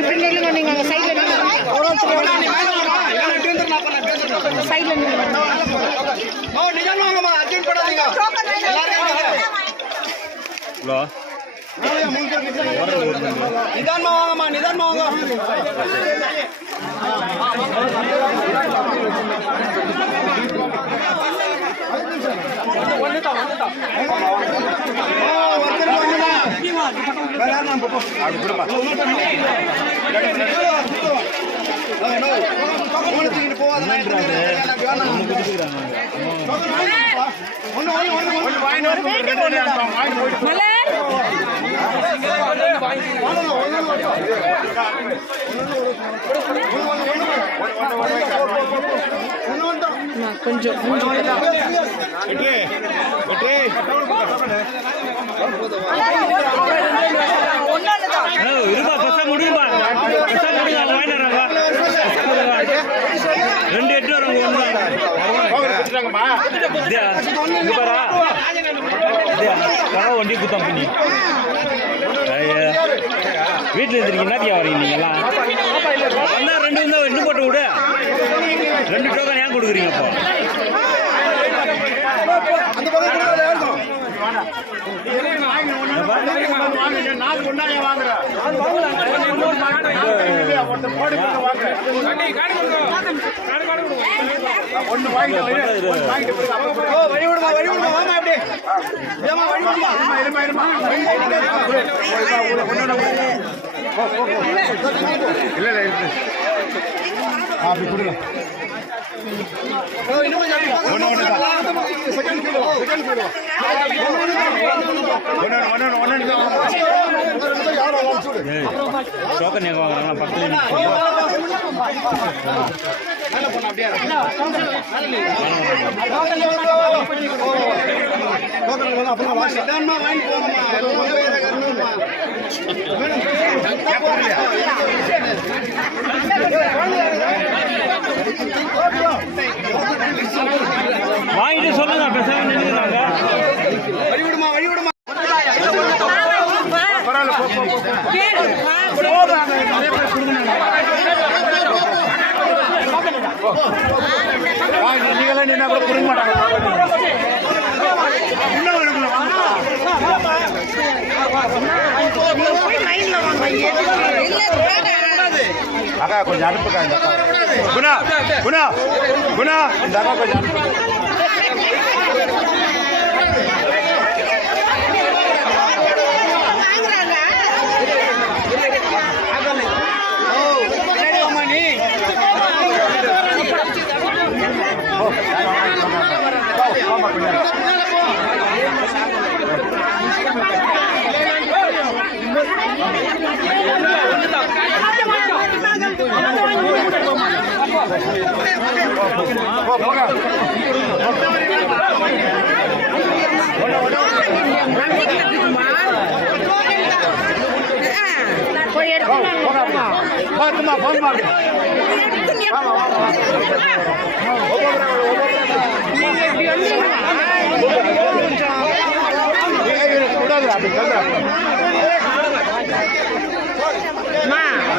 இப்படி நில்லுங்க. நீங்க அங்க சைடுல நில்லுங்க. சைடுல நில்லுங்க. நிஜமா வாங்கம்மா, அர்ஜென்ட் போடாதீங்க. ஹலோ நிதானமா வாங்கம்மா, நிதானமா வாங்க. கொஞ்சம் இருப்பா பசங்க முடியுமா ரெண்டு எட்டு வண்டி குத்தம் பண்ணி வீட்டில் இருந்துருக்கீங்க என்னத்தியா வரீங்க நீங்கெல்லாம் வந்தா ரெண்டு வந்தா ரெண்டு போட்டு விடு ரெண்டு டோக்கன் ஏன் கொடுக்குறீங்க அப்படி கொடுங்க. டோக்கன் எங்க வாங்குறாங்க பக்கத்துல வாங்கிட்டு சொல்லுங்க பேசாம நின்றுறாங்க வழிவிடுமா வழிவிடுமா நீங்களே நின்னா கூட புரிஞ்ச மாட்டாங்க. அக்கா கொஞ்சம் அனுப்புக்கா இந்த குணா குணா குணா இந்த அக்கா கொஞ்சம் அனுப்பு.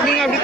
நீங்க அப்படி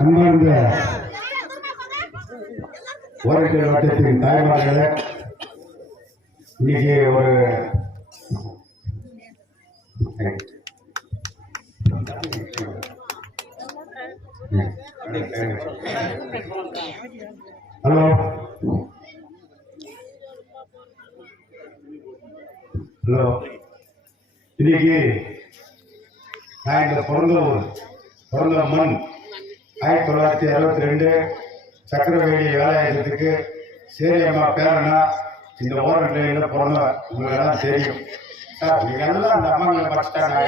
அன்பார்ந்த ஓரக்கல் வட்டத்தின் தாய்மார்களே, இன்னைக்கு ஒரு ஹலோ ஹலோ இன்னைக்கு நான் இந்த பிறந்த மண் 1962 சக்கரவேலி வேலாயுதத்துக்கு சேரியம்மா பேரனா இந்த ஓரநிலையில் பிறந்தவன். உங்களுக்கு எல்லாம் தெரியும் சார். நீங்க எல்லாம் அந்த அம்மாங்களை படிச்சுட்டாங்க.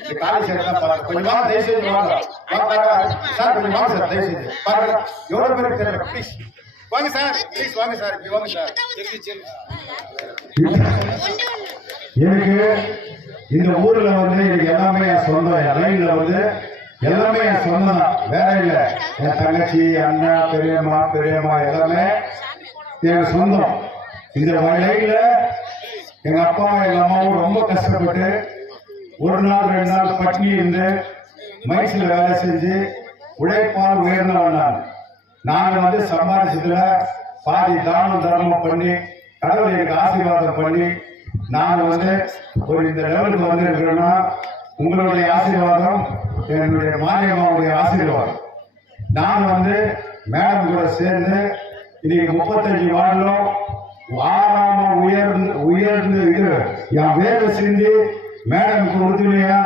இந்த காலி சேர்த்தான் கொஞ்சமா தயவு செஞ்சு வாங்க சார். கொஞ்சம் வாங்க சார், தயவு செஞ்சு பாருங்க. எவ்வளவு பேருக்கு தெரியல, ப்ளீஸ் வாங்க சார், ப்ளீஸ் வாங்க சார், இப்படி வாங்க சார். எனக்கு இந்த ஊர்ல வந்து எனக்கு எல்லாமே என் சொந்தம். என் லைன்ல வந்து எல்லாமே என் சொந்தம் தான், வேற இல்லை. என் தங்கச்சி, அண்ணா, பெரியம்மா எல்லாமே என் சொந்தம். இந்த லைன்ல எங்க அப்பா எங்க அம்மாவும் ரொம்ப கஷ்டப்பட்டு 1 நாள் 2 நாள் பட்டினி இருந்து மைசில் வேலை செஞ்சு உழைப்பால் உயர்ந்தவன். நாங்க வந்து சம்பாதிச்சதுல பாதி தானம் தர்மம் பண்ணி கடவுள் எனக்கு ஆசீர்வாதம் பண்ணி நான் வந்து ஒரு இந்த லெவலுக்கு வந்திருக்கிறேன்னா உங்களுடைய ஆசீர்வாதம், என்னுடைய மாரியம்மாவுடைய ஆசீர்வாதம். நான் வந்து மேடம் கூட சேர்ந்து இன்னைக்கு 35 வார்டிலும் ஆறாம உயர்ந்து என் வேலை செஞ்சு மேடமுக்கு உறுதுணையா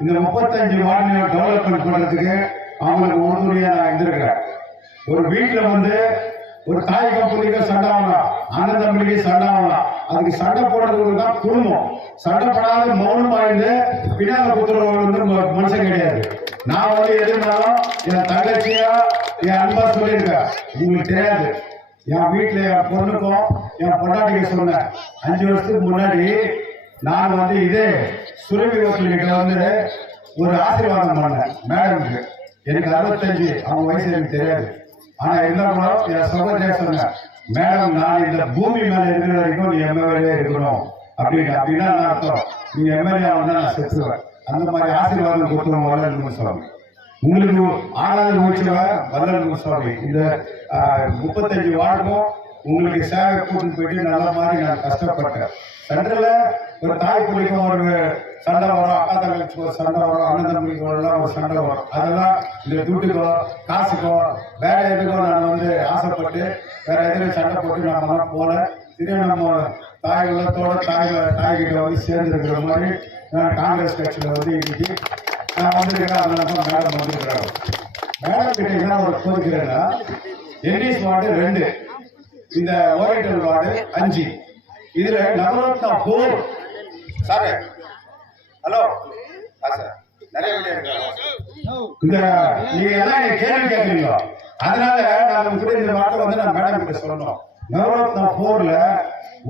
இந்த 35 வார்டிலையும் டெவலப்மெண்ட் பண்றதுக்கு அவங்களுக்கு உறுதுணையா நான் இருந்திருக்கிறேன். ஒரு வீட்டுல வந்து ஒரு தாய் கம்பெனிக்கு சண்டை ஆகலாம், அண்ணன் தம்பிக்கு சண்டை ஆகலாம். அதுக்கு சண்டை போடுறதுக்கு தான் குடும்பம். சண்டை போடாத மௌனம் ஆயிருந்து பின்னால குத்துறவங்க வந்து மனுஷன் கிடையாது. நான் வந்து எதுனாலும் என் தங்கச்சியா என் அன்பா சொல்லியிருக்கேன். உங்களுக்கு தெரியாது, என் வீட்டுல என் பொண்ணுக்கும் என் பொண்டாட்டிக்கு சொன்னேன். 5 வருஷத்துக்கு முன்னாடி நான் வந்து இதே சுரபி ஹோட்டல்கிட்ட வந்து ஒரு ஆசீர்வாதம் பண்ணேன் மேடமுக்கு. எனக்கு 65, அவங்க வயசு எனக்கு தெரியாது. ஆனா இருந்தாலும் என் சகோதரியா சொன்னேன், மேடம் நான் இந்த பூமி மேல இருக்கிற வரைக்கும் நீ எம்எல்ஏ இருக்கணும் அப்படின்னா அர்த்தம், நீங்க எம்எல்ஏ ஆகுனா நான் செத்துருவேன். அந்த மாதிரி ஆசீர்வாதம் கொடுத்துருவோம் வல்லல் சுவாமி. உங்களுக்கு 6வது முடிச்சுவ வல்லல் சுவாமி. இந்த 35 வார்டும் உங்களுக்கு சேவை கூட்டிட்டு போயிட்டு நல்ல மாதிரி நான் கஷ்டப்பட்டேன். சென்ட்ரல ஒரு தாய் பிள்ளைக்கும் ஒரு சண்டை வரும், அக்கா தங்கச்சிக்கு ஒரு சண்டை வரும், அண்ணன் தம்பிக்கு ஒரு சண்டை வரும். அதெல்லாம் இந்த துட்டுக்கோ காசுக்கோ வேற எதுக்கோ நான் வந்து ஆசைப்பட்டு வேற எதுவும் சண்டை போட்டு நாம போல திடீர்னு நம்ம தாய் உள்ளத்தோட தாய்கிட்ட வந்து சேர்ந்துருக்கிற மாதிரி நான் காங்கிரஸ் கட்சியில் வந்து இன்னைக்கு நான் வந்திருக்கிறேன். அதனால மேடம் வந்திருக்கிறாங்க. மேடம் கிட்ட என்ன ஒரு கோரிக்கிறேன்னா, என்டிஸ் வார்டு 2, இந்த ஓரிட்டல் வார்டு 5, இதுல நவரத்னா 4. சார் ஹலோ சார், நிறைய இந்த நீங்க எல்லாம் கேள்வி கேட்குறீங்களோ, அதனால நான் கூட இந்த வார்த்தை வந்து நான் மேடம் கிட்ட சொல்லணும். நவரத்னா 4ல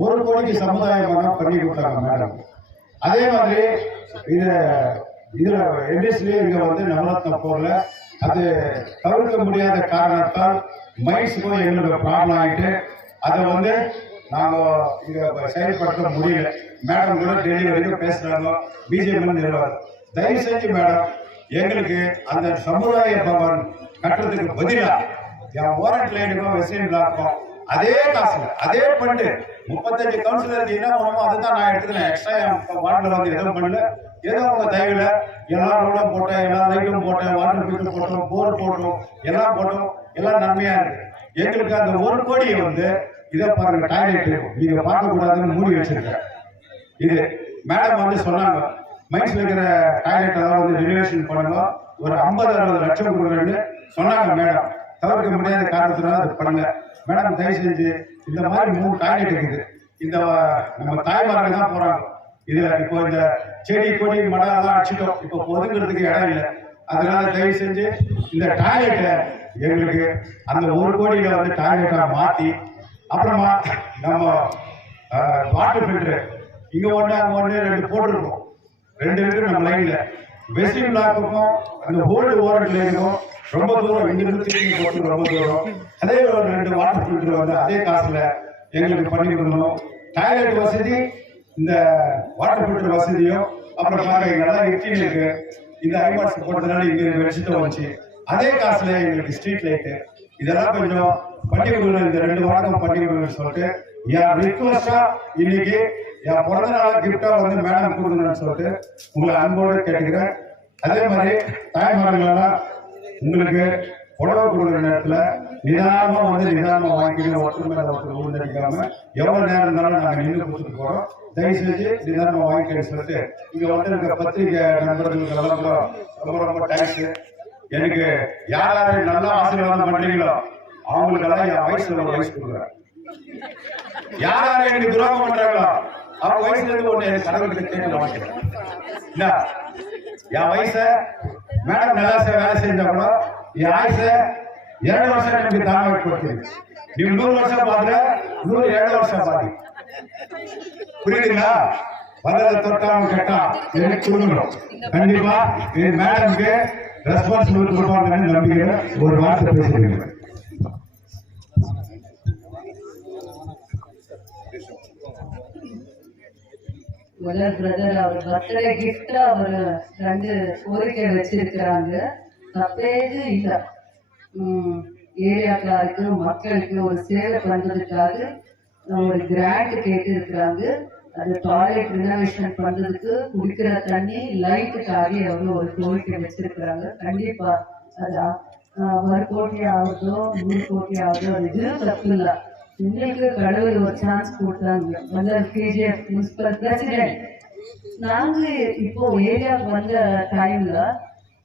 1 கோடிக்கு சமுதாயமாக பண்ணி கொடுத்தாங்க மேடம். அதே மாதிரி இதுல என்டிஸ்லயே இங்க வந்து நவரத்னா 4ல அது தவிர்க்க முடியாத காரணத்தால் மைண்ட்ஸுக்கும் எங்களுக்கு ப்ராப்ளம் ஆகிட்டு அதை வந்து நாங்கள் இங்கே செயல்படுத்த முடியல. மேடம் கூட டெல்லி வரைக்கும் பேசுகிறாங்க, பிஜேபி நிர்வாகம். தயவு செஞ்சு மேடம் எங்களுக்கு அந்த சமுதாய பவன் கட்டுறதுக்கு பதிலாக என் ஓரண்ட் லைனுக்கும் வெஸ்டர்ன் பிளாக்கும் அதே காசுல அதே ஃபண்டு 35 கவுன்சிலருக்கு என்ன பண்ணுமோ அதுதான் நான் எடுத்துக்கிறேன். எக்ஸ்ட்ரா என் வார்டில் வந்து எதுவும் பண்ணல. ஏதோ அவங்க தயவுல எல்லா ரோடும் போட்டேன், எல்லா லைட்டும் போட்டேன், வாட்டர் பில் போட்டோம், போர் போட்டோம், எல்லாம் போட்டோம், எல்லாம் நன்மையா இருக்கு. எங்களுக்கு அந்த 1 கோடியை வந்து இதை பாருங்க, டாய்லெட் நீங்க பார்க்க கூடாதுன்னு மூடி வச்சிருக்கேன். இது மேடம் வந்து சொன்னாங்க, மைன்ஸ்ல இருக்கிற டாய்லெட் எல்லாம் வந்து ரினோவேஷன் பண்ணுங்க, ஒரு 50-60 லட்சம் கொடுக்குறேன்னு சொன்னாங்க மேடம். தவிர்க்க முடியாத காரணத்தினால அது பண்ணுங்க மேடம். தயவு செஞ்சு இந்த மாதிரி 3 டாய்லெட் இருக்குது. இந்த நம்ம தாய்மார்கள் தான் போறாங்க. இதுல இப்போ இந்த செடி கொடி மடம் அடிச்சிட்டோம், இப்போ ஒதுங்கிறதுக்கு இடம் இல்லை. அதனால தயவு செஞ்சு இந்த டாய்லெட்டை எங்களுக்கு அந்த 1 கோடியில வந்து டாய்லெட்டா மாத்தி, அப்புறமா நம்ம வாட்டர் ஃபில்டர் இங்க ஒண்ணு அங்க ஒண்ணு 2 போட்டிருக்கோம். 2 இருக்கு நம்ம லைன்ல. வெஸ்டர்ன் பிளாக்குக்கும் அந்த ஓல்டு ஓரண்ட் லைனுக்கும் ரொம்ப தூரம், இங்கிருந்து திரும்பி போட்டு ரொம்ப தூரம். அதே ஒரு 2 வாட்டர் ஃபில்டர் வந்து அதே காசுல எங்களுக்கு பண்ணி கொடுக்கணும். டாய்லெட் வசதி, இந்த வாட்டர் ஃபில்டர் வசதியும், அப்புறம் பாருங்க எங்கெல்லாம் இருக்கு இந்த ஐமாஸ் போட்டதுனால இங்க வெளிச்சத்தை வச்சு அதே காசுல எங்களுக்கு ஸ்ட்ரீட் லைட்டு இதெல்லாம் கொஞ்சம் பண்ணி கொடுக்கணும். இந்த 2 வாரம் பண்ணி கொடுக்கணும்னு சொல்லிட்டு என் ரிக்வஸ்டா இன்னைக்கு என் பிறந்த நாள் கிஃப்டா வந்து மேடம் கொடுக்கணும்னு சொல்லிட்டு உங்களை அன்போடு கேட்டுக்கிறேன். அதே மாதிரி தாய்மார்களெல்லாம் உங்களுக்கு புடவை கொடுக்குற நேரத்துல நிதானமா வந்து நிதானமா வாங்கிட்டு ஒருத்தர் மேல ஒருத்தர் ஊழ்ந்தடிக்காம எவ்வளவு நேரம் இருந்தாலும் நாங்க நின்று கொடுத்துட்டு போறோம். தயவு செஞ்சு நிதானமா வாங்கிக்கன்னு சொல்லிட்டு இங்க வந்து இருக்க பத்திரிகை நண்பர்களுக்கு எல்லாம் கூட ரொம்ப ரொம்ப தேங்க்ஸ். எனக்கு யார் யாரு நல்லா ஆசீர்வாதம் பண்றீங்களோ அவங்களுக்கெல்லாம் என் வயசுல ஒரு வயசு கொடுக்குறேன். யார் யாரு எனக்கு துரோகம் பண்றாங்களோ அவங்க வயசுல இருந்து ஒண்ணு கடவுளுக்கு கேட்டு வாங்கிக்கிறேன். என் வயச மேடம் நல்லா வேலை செஞ்சா கூட என் ஆயுச 2 வருஷம் எனக்கு தாங்க கொடுத்து நீ 100 வருஷம் பாக்குற 107 வருஷம் பாதி. புரியுதுங்களா? வரத தொட்டாம கேட்டா எனக்கு கொடுக்கணும். கண்டிப்பா மேடம்க்கு ரெஸ்பான்சிபிலிட்டி கொடுப்பாங்கன்னு நம்பிக்கிறேன். ஒரு வார்த்தை பேசுறீங்க. பிரதர் அவர் பர்த்டே கிஃப்ட் அவர் 2 கோரிக்கை வச்சிருக்கிறாங்க. தப்பேது இல்ல, ஏரியாக்காருக்கு மக்களுக்கு ஒரு சேவை பண்றதுக்காக ஒரு கிராண்ட் கேட்டு இருக்கிறாங்க. அது டாய்லெட் ரினோவேஷன் பண்றதுக்கு, குடிக்கிற தண்ணி, லைட்டுக்காக எவ்வளவு ஒரு கோரிக்கை வச்சிருக்கிறாங்க. கண்டிப்பா அது 1 கோடி ஆகுதோ 100 கோடி ஆகுதோ அது எதுவும் தப்பு இல்லை. உங்களுக்கு கடவுள் ஒரு சான்ஸ் கொடுத்தாங்க. முதல்ல கேஜிஎஃப் முனிசிபல் பிரசிடென்ட் நாங்க இப்போ ஏரியாவுக்கு வந்த டைம்ல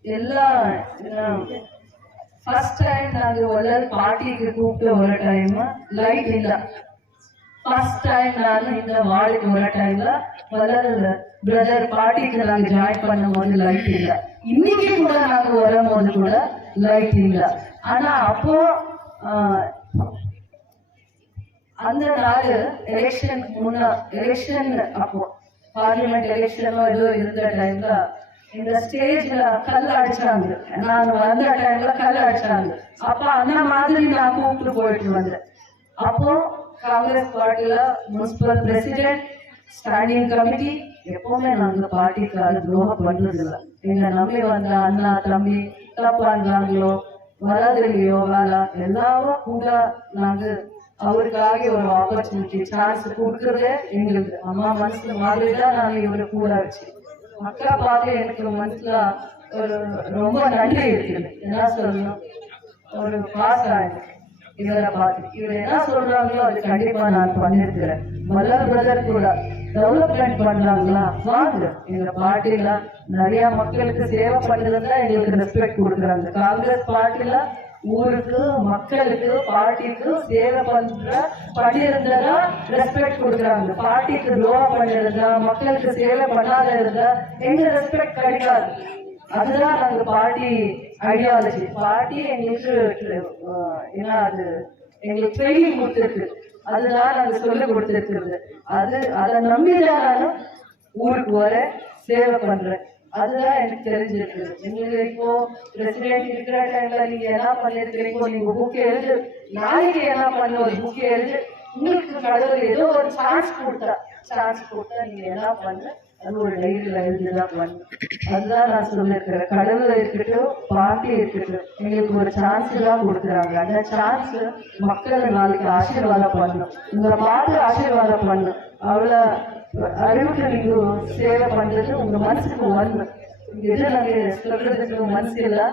எல்லாம் ஃபர்ஸ்ட் டைம் நாங்க ஒரு பார்ட்டிக்கு கூப்பிட்டு ஒரு டைம் லைட் இல்லை. ஃபர்ஸ்ட் டைம் நான் இந்த வார்டுக்கு வர டைம்ல முதல்ல பிரதர் பார்ட்டிக்கு நாங்க ஜாயின் பண்ணும் போது லைட் இல்லை. இன்னைக்கு கூட நாங்க வரும்போது கூட லைட் இல்லை. ஆனா அப்போ அந்த நாள் எலெக்ஷன் எலெக்ஷன் அப்போ பார்லிமெண்ட் எலெக்ஷனோ ஏதோ இருந்த டைம்ல இந்த ஸ்டேஜ்ல கல் அடிச்சாங்க. நான் வந்த டைம்ல கல் அடிச்சாங்க. அப்ப அந்த மாதிரி நான் கூப்பிட்டு போயிட்டு வந்தேன். அப்போ காங்கிரஸ் பார்ட்டில முனிசிபல் பிரசிடென்ட், ஸ்டாண்டிங் கமிட்டி எப்பவுமே நாங்க பார்ட்டிக்காக துரோகம் பண்றது இல்லை. எங்க நம்பி வந்த அண்ணா தம்பி தப்பாங்களோ வராதுலையோ வேலை எல்லாரும் கூட நாங்க அவருக்காக ஒரு ஆப்பர்ச்சுனிட்டி சான்ஸ் கொடுக்கறதே எங்களுக்கு அம்மா மனசுல மாதிரி தான் நாங்க இவரை கூட வச்சு மக்களை பார்த்து எனக்கு மனசுல ஒரு ரொம்ப நன்றி இருக்குது. என்ன சொல்லணும், ஒரு பாஸ் ஆயிடுச்சு இவரை பார்த்து. இவர் என்ன சொல்றாங்களோ அது கண்டிப்பா நான் பண்ணிருக்கிறேன். மல்லர் பிரதர் கூட டெவலப்மெண்ட் பண்ணாங்களா, வாங்க எங்க பார்ட்டில நிறைய மக்களுக்கு சேவை பண்றதுல எங்களுக்கு ரெஸ்பெக்ட் கொடுக்குறாங்க. காங்கிரஸ் பார்ட்டில ஊருக்கு மக்களுக்கு பார்ட்டிக்கு சேவை பண்ணியிருந்தா ரெஸ்பெக்ட் கொடுக்குறாங்க. பார்ட்டிக்கு துரோகா பண்ணிருந்தா மக்களுக்கு சேவை பண்ணாத இருந்தா எங்க ரெஸ்பெக்ட் கிடைக்காது. அதுதான் நாங்க பார்ட்டி ஐடியாலஜி. பார்ட்டி எங்களுக்கு என்ன அது எங்களுக்கு ட்ரைனிங் கொடுத்துருக்கு, அதுதான் நாங்க சொல்லி கொடுத்துருக்குறது. அதை நம்பிதான் நானும் ஊருக்கு வர சேவை பண்றேன். அதுதான் எனக்கு தெரிஞ்சிருக்கு. எங்களுக்கு இப்போ பிரசிடென்ட் இருக்கிற டைம்ல நீங்க என்ன பண்ணிருக்கிறீங்க, நீங்க புக் எழுது, நாளைக்கு என்ன பண்ண ஒரு புக் எழுது, உங்களுக்கு கடவுள் ஏதோ ஒரு சான்ஸ் கொடுத்தா நீங்க என்ன பண்ண அது ஒரு டைரியில எழுதிதான் பண்ணு. அதுதான் நான் சொல்லிருக்கிறேன். கடவுள் இருக்கட்டும், பார்ட்டி இருக்கட்டும், எங்களுக்கு ஒரு சான்ஸ் தான் கொடுக்குறாங்க. அந்த சான்ஸ் மக்கள் நாளைக்கு ஆசீர்வாதம் பண்ணும், உங்களை பார்த்து ஆசீர்வாதம் பண்ணும். அவ்வளோ அறிவுக்கு நீங்க சேவை பண்றது உங்க மனசுக்கு வந்து எது நாங்க சொல்றதுக்கு மனசு இல்லை.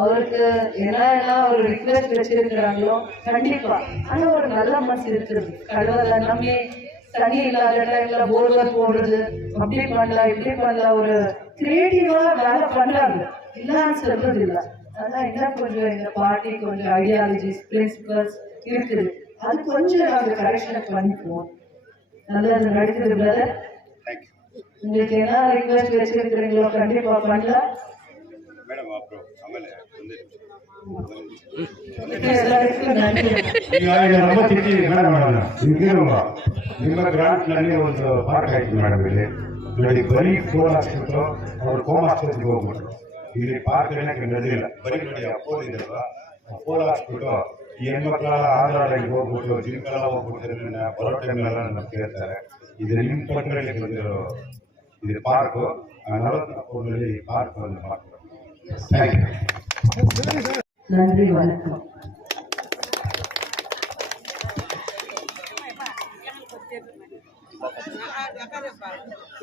அவருக்கு என்ன ஒரு ரிக்வெஸ்ட் வச்சிருக்கிறாங்களோ கண்டிப்பா ஆனா ஒரு நல்ல மனசு இருக்குது. கடவுளை நம்பி தண்ணி இல்லாத டைம்ல போர்வெல் போடுறது, அப்படி பண்ணலாம் இப்படி பண்ணலாம், ஒரு கிரியேட்டிவா வேலை பண்றாங்க, இல்லன்னு சொல்றது இல்லை. ஆனா இன்னும் கொஞ்சம் இந்த பார்ட்டி கொஞ்சம் ஐடியாலஜிஸ் பிரின்சிபல்ஸ் இருக்குது, அது கொஞ்சம் நாங்க கரெக்ஷன் பண்ணிக்குவோம். நல்லது நடக்குது பிரதர். உங்களுக்கு என்ன ரிக்வெஸ்ட் வச்சிருக்கிறீங்களோ கண்டிப்பா பண்ணலாம். எல்லாருக்கும் நன்றி. ரொம்ப திட்டி மேடம் ನಿಮ್ಮ ಗ್ರಾಂಟ್ನಲ್ಲಿ ಒಂದು ಪಾರ್ಕ್ ಆಯ್ತು ಮೇಡಮ್. ಇಲ್ಲಿ ಬರೀ ಫೋನ್ ಹಾಕ್ಸ್ಬಿಟ್ಟು ಅವ್ರು ಕೋಮ್ ಆಸ್ಪತ್ರೆಗೆ ಹೋಗ್ಬಿಟ್ರು. ಇಲ್ಲಿ ಪಾರ್ಕ್ ಏನಕ್ಕೆ ನಡೆದಿಲ್ಲ, ಬರೀ ನೋಡಿ ಅಪ್ಪೋಲ್ ಇದಲ್ವಾ, ಅಪ್ಪೋಲ್ ಹಾಕ್ಸ್ಬಿಟ್ಟು ಈ ಹೆಣ್ಮಕ್ಳೆಲ್ಲ ಆಂಧ್ರಕ್ಕೆ ಹೋಗ್ಬಿಟ್ಟು ಜಿಮ್ಗೆಲ್ಲ ಹೋಗ್ಬಿಟ್ಟು ಬರೋ ಟೈಮ್ಲೆಲ್ಲ ನನ್ನ ಕೇಳ್ತಾರೆ, ಇದು ನಿಮ್ಮ ಪಟ್ಟಣದಲ್ಲಿ ಬಂದಿರೋ ಇದು ಪಾರ್ಕು, 40 ಅಪ್ಪೋಲಲ್ಲಿ ಪಾರ್ಕ್ ಒಂದು ಮಾಡ್ತಾರೆ. Thank you. நன்றி, வணக்கம்.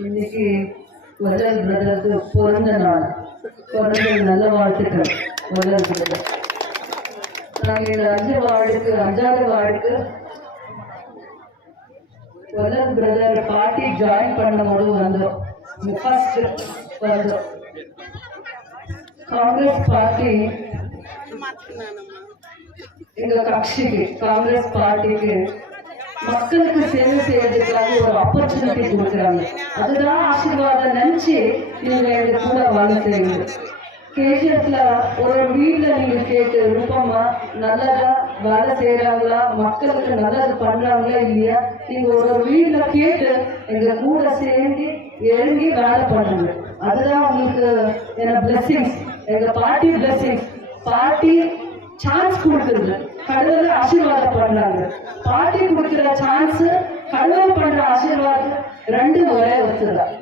இன்னைக்கு வள்ளல் பிரதருக்கு பிறந்த நாள். பிறந்த நல்ல வாழ்த்துக்கள் வள்ளல் பிரதர். நாங்கள் இந்த 5வது வார்டுக்கு வள்ளல் பிரதர் பார்ட்டி ஜாயின் பண்ணும்போது வந்தோம். ஃபர்ஸ்ட் வந்தோம். காங்கிரஸ் பார்ட்டி எங்க கட்சிக்கு காங்கிரஸ் பார்ட்டிக்கு மக்களுக்கு சேவை செய்யறதுக்காக ஒரு ஆப்பர்ச்சுனிட்டி கொடுக்குறாங்க. அதுதான் ஆசீர்வாதம் நினைச்சு நீங்க எங்க கூட வாழ்ந்துறீங்க. கேஜிஎஃப்ல ஒரு வீட்டுல நீங்க கேட்டு விருப்பமா நல்லதா வேலை செய்யறாங்களா, மக்களுக்கு நல்லது பண்றாங்களா இல்லையா, நீங்க ஒரு வீட்டுல கேட்டு எங்க கூட சேர்ந்து இறங்கி வேலை பண்ணுங்க. அதுதான் உங்களுக்கு என்ன பிளெஸிங்ஸ், எங்க பார்ட்டி பிளெஸிங்ஸ். பார்ட்டி சான்ஸ் கொடுக்குறது, கடவுள் ஆசீர்வாதம் பண்றாங்க. பார்ட்டி கொடுக்குற சான்ஸ், கடவுள் பண்ற ஆசீர்வாதம் ரெண்டும் ஒரே ஒத்துதான்.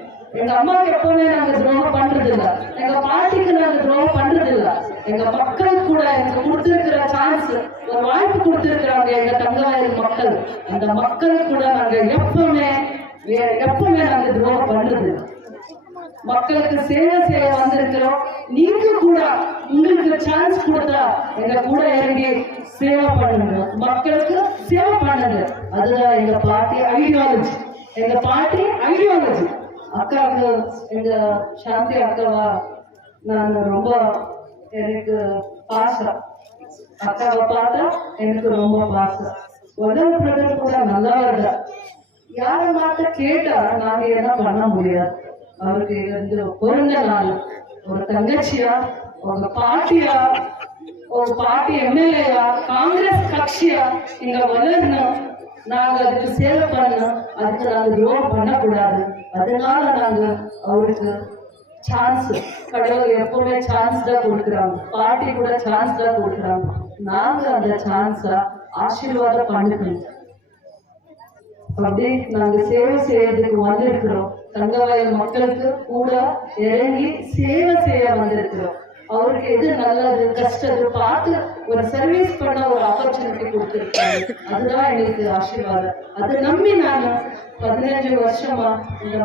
எங்க அம்மாவுக்கு எப்பவுமே நாங்க துரோகம் பண்றது இல்ல, எங்க பார்ட்டிக்கு நாங்க துரோகம் பண்றது இல்ல. எங்க மக்கள் கூட எனக்கு கொடுத்திருக்கிற சான்ஸ், ஒரு வாய்ப்பு கொடுத்திருக்கிறாங்க எங்க தங்கவயல் மக்கள். அந்த மக்கள் கூட நாங்க எப்பவுமே நாங்க துரோகம் பண்றது. மக்களுக்கு சேவை செய்ய வந்திருக்கிறோம். நீங்க கூட உங்களுக்கு சான்ஸ் கொடுத்தா எங்க கூட இறங்கி சேவை பண்ணுங்க, மக்களுக்கு சேவை பண்ணுங்க. அதுதான் எங்க பார்ட்டி ஐடியாலஜி. எங்க பார்ட்டி ஐடியாலஜி. அக்காவுக்கு எங்க சாந்தி அக்காவா நான் ரொம்ப எனக்கு பாசம். அக்காவை பார்த்தா எனக்கு ரொம்ப பாசம். உடல் பிரதர் கூட நல்லா வருதா, யாரை மாத்த கேட்டா நாங்க என்ன பண்ண முடியாது. அவருக்கு வந்து பிறந்த நாள், ஒரு தங்கச்சியா, உங்க பார்ட்டியா, ஒரு பார்ட்டி எம்எல்ஏயா, காங்கிரஸ் கட்சியா இங்க வளரணும், நாங்க அதுக்கு சேவை பண்ணணும், அதுக்கு நாங்க துரோகம் பண்ணக்கூடாது. அதனால நாங்க அவருக்கு சான்ஸ், கடவுள் எப்பவுமே சான்ஸ் தான் கொடுக்குறாங்க, பார்ட்டி கூட சான்ஸ் தான் கொடுக்குறாங்க. நாங்க அந்த சான்ஸ ஆசீர்வாதம் பண்ணிக்கணும். அப்படி நாங்க சேவை செய்யறதுக்கு வந்திருக்கிறோம். தங்கவயல் மக்களுக்கு கூட இறங்கி சேவை செய்ய வந்திருக்கிறோம். அவருக்கு எது நல்லது கஷ்டத்தை பார்த்து ஒரு சர்வீஸ் பண்ண ஒரு ஆப்பர்ச்சுனிட்டி கொடுத்துருக்காரு. அதுதான் எங்களுக்கு ஆசீர்வாதம். அதை நம்பி நான் 15 வருஷமா இந்த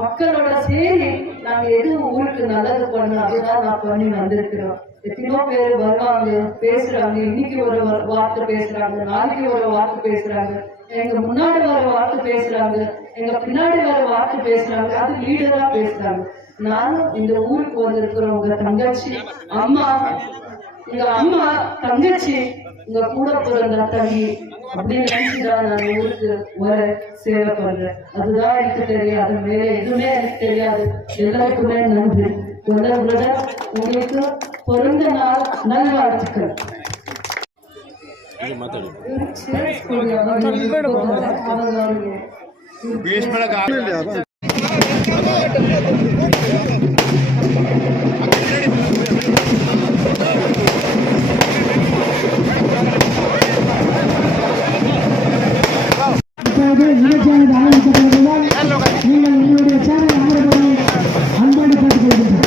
மக்களோட சேரி நாங்க எது ஊருக்கு நல்லது பண்ணணும் அதுதான் நான் பண்ணி வந்திருக்கிறோம். எத்தனையோ பேர் வருவாங்க, பேசுறாங்க, இன்னைக்கு ஒரு வார்த்தை பேசுறாங்க, நாளைக்கு ஒரு வார்த்தை பேசுறாங்க, எங்க முன்னாடி வர வார்த்தை பேசுறாங்க, எங்க பின்னாடி வர வார்த்தை பேசுறாங்க, அது லீடரா பேசுறாங்க. நானும் இந்த ஊருக்கு வந்திருக்கிறோம் உங்க தங்கச்சி, அம்மா, எங்க அம்மா, தங்கச்சி, உங்க கூட பிறந்த தங்கி அப்படின்னு நினைச்சுதான் நான் ஊருக்கு வர சேவை பண்றேன். அதுதான் எனக்கு தெரியும், அது மேல எதுவுமே எனக்கு தெரியாது. எல்லாருக்குமே நன்றி. உங்களுக்கு பிறந்த நாள் நல்வாழ்த்துக்கள். நீங்கள் உங்களுடைய சேனல் அமர்வுகளை அன்போடு கேட்டுக்கொள்கிறோம்.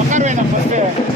உட்கார வேண்டாம்.